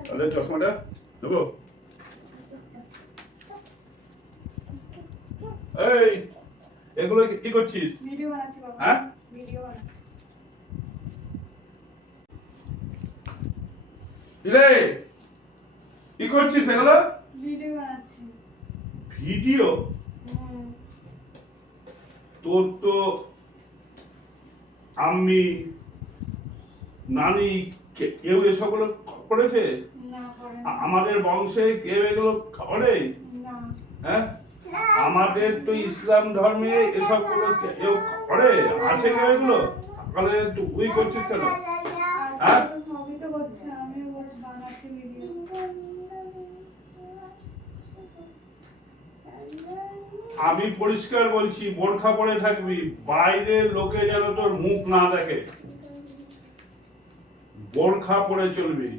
তাহলে চশমাটা দেবো এই এগুলো কি- করছিস? ভিডিও বানাচ্ছি বাবা। হ্যাঁ? ভিডিও বানাচ্ছি। রে কি করছিস এগুলো? ভিডিও বানাচ্ছি। ভিডিও? তোর তো আমি নানি কেউ এসবগুলো করেছে? আমাদের বংশে কেউ এগুলো করে হ্যাঁ? আমাদের তো ইসলাম ধর্মে এসবগুলো কেউ করে আছে কেউ এগুলো? তাহলে তুই করছিস কেন? আচ্ছা হ্যাঁ? আমি পরিষ্কার বলছি, বোরখা পরে থাকবি, বাইরের লোকে যেন তোর মুখ না দেখে। বোরখা পরে চলবি।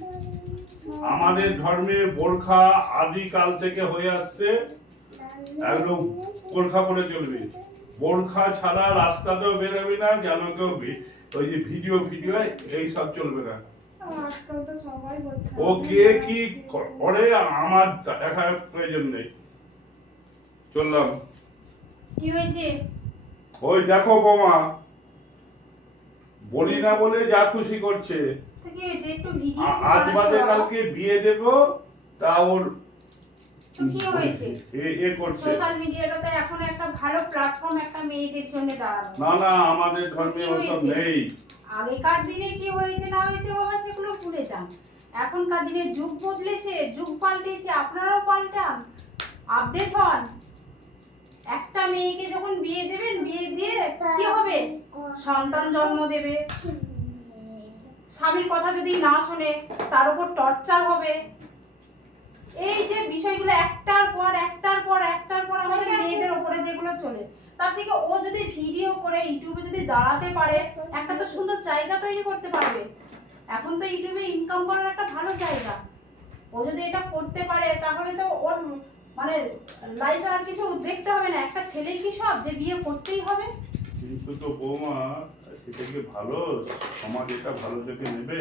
আমাদের ধর্মে বোরখা আদিকাল থেকে হয়ে আসছে, একদম বোরখা পরে চলবি। বোরখা ছাড়া রাস্তাতেও বেরোবি না, যেন কেউ ওই যে ভিডিও ভিডিও, এই সব চলবে না। ও কে কি করে? আমার দেখার প্রয়োজন নেই। চললাম। কি হয়েছে? ওই দেখো বোমা বলি না বলে যা খুশি করছে। আজ বাদে কালকে বিয়ে দেব তা ওর কি হয়েছে? এ- এ করছে। সোশ্যাল মিডিয়াটা তো এখন একটা ভালো প্ল্যাটফর্ম একটা মেয়েদের জন্য দাঁড়ানো না না আমাদের ধর্মে ওসব নেই। আগেকার দিনে কি হয়েছে না হয়েছে বাবা সেগুলো ভুলে যান। এখনকার দিনে যুগ বদলেছে যুগ পাল্টেছে আপনারাও পাল্টান আপডেট হন। একটা মেয়েকে যখন বিয়ে দেবেন বিয়ে দিয়ে কি হবে? সন্তান জন্ম দেবে। স্বামীর কথা যদি না শোনে তার উপর টর্চার হবে। এই যে বিষয়গুলো একটার পর একটার পর একটার পর আমাদের মেয়েদের উপরে যেগুলো চলে তার থেকে ও যদি ভিডিও করে ইউটিউবে যদি দাঁড়াতে পারে, একটা তো সুন্দর জায়গা তৈরি করতে পারবে। এখন তো ইউটিউবে ইনকাম করার একটা ভালো জায়গা। ও যদি এটা করতে পারে, তাহলে তো ওর মানে লাইফ আর কিছু দেখতে হবে না। একটা ছেলে কি সব যে বিয়ে করতেই হবে? কিন্তু তো বৌমা, সেটা কি ভালো? সমাজ এটা ভালো থেকে নেবে?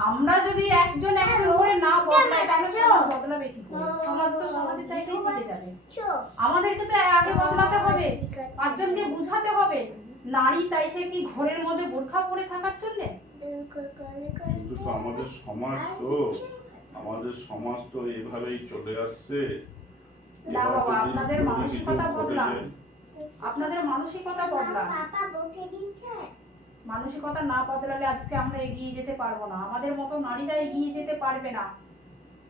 আমরা যদি একজন একজন করে না বদলাই তাহলে সমাজ বদলাবে কি করে? সমাজ তো সমাজের চাইতেই থেকে যাবে। আমাদেরকে তো আগে বদলাতে হবে। পাঁচজনকে বুঝাতে হবে। নারী তাই সে কি ঘরের মধ্যে বোরখা পরে থাকার জন্য? কিন্তু তো আমাদের সমাজ তো আমাদের সমাজ তো এভাবেই চলে আসছে। না বাবা, আপনাদের মানসিকতা বদলান। আপনাদের মানসিকতা বদলান। পাপা বকে দিচ্ছে মানসিকতা না বদলালে আজকে আমরা এগিয়ে যেতে পারব না। আমাদের মতো নারীরা এগিয়ে যেতে পারবে না।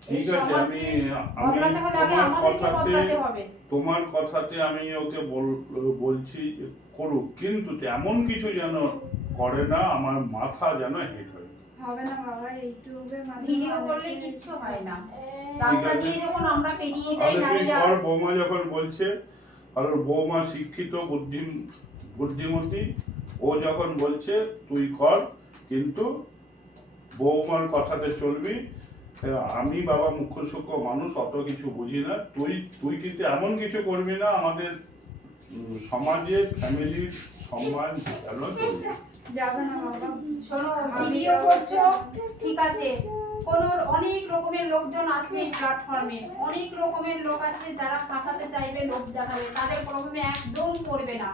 ঠিক আছে আমি তোমার কথাতে তোমার কথাতে আমি ওকে বলছি করুক কিন্তু এমন কিছু যেন করে না আমার মাথা যেন হেট হয় হবে না বাবা ভিডিও করলে কিচ্ছু হয় না। রাস্তা দিয়ে যখন আমরা পেরিয়ে যাই নারীরা বৌমা যখন বলছে কারণ বৌমা শিক্ষিত বুদ্ধি বুদ্ধিমতী ও যখন বলছে তুই কর কিন্তু বৌমার কথাতে চলবি। আমি বাবা মুখ্য সূক্ষ্ম মানুষ অত কিছু বুঝি না। তুই তুই কিন্তু এমন কিছু করবি না আমাদের সমাজে ফ্যামিলির সম্মান ভালো করবি। যাবে না বাবা। শোনো ভিডিও করছ? ঠিক আছে। কোন অনেক রকমের লোকজন আসবে এই প্ল্যাটফর্মে অনেক রকমের লোক আছে যারা ফাঁসাতে চাইবে লোক দেখাবে। তাদের প্রবলেমে একদম করবে না।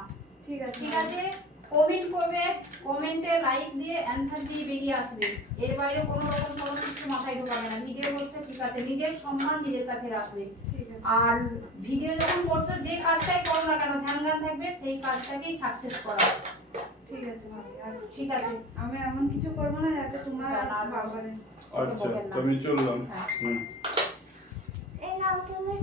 ঠিক আছে। ঠিক আছে? কমেন্ট করবে কমেন্টে লাইক দিয়ে অ্যানসার দিয়ে বেরিয়ে আসবে। এর বাইরে কোনো রকম কোনো কিছু মাথায় ঢোকাবে না। ভিডিও করছ ঠিক আছে নিজের সম্মান নিজের কাছে রাখবে। আর ভিডিও যখন করছ যে কাজটাই করো না কেন ধ্যান জ্ঞান থাকবে সেই কাজটাকেই সাকসেস করা। ঠিক আছে ভাবি আর ঠিক আছে আমি এমন কিছু করব না যাতে তোমার। বাবারে আচ্ছা আমি চললাম হ্যাঁ। হুম এই নাও তুমি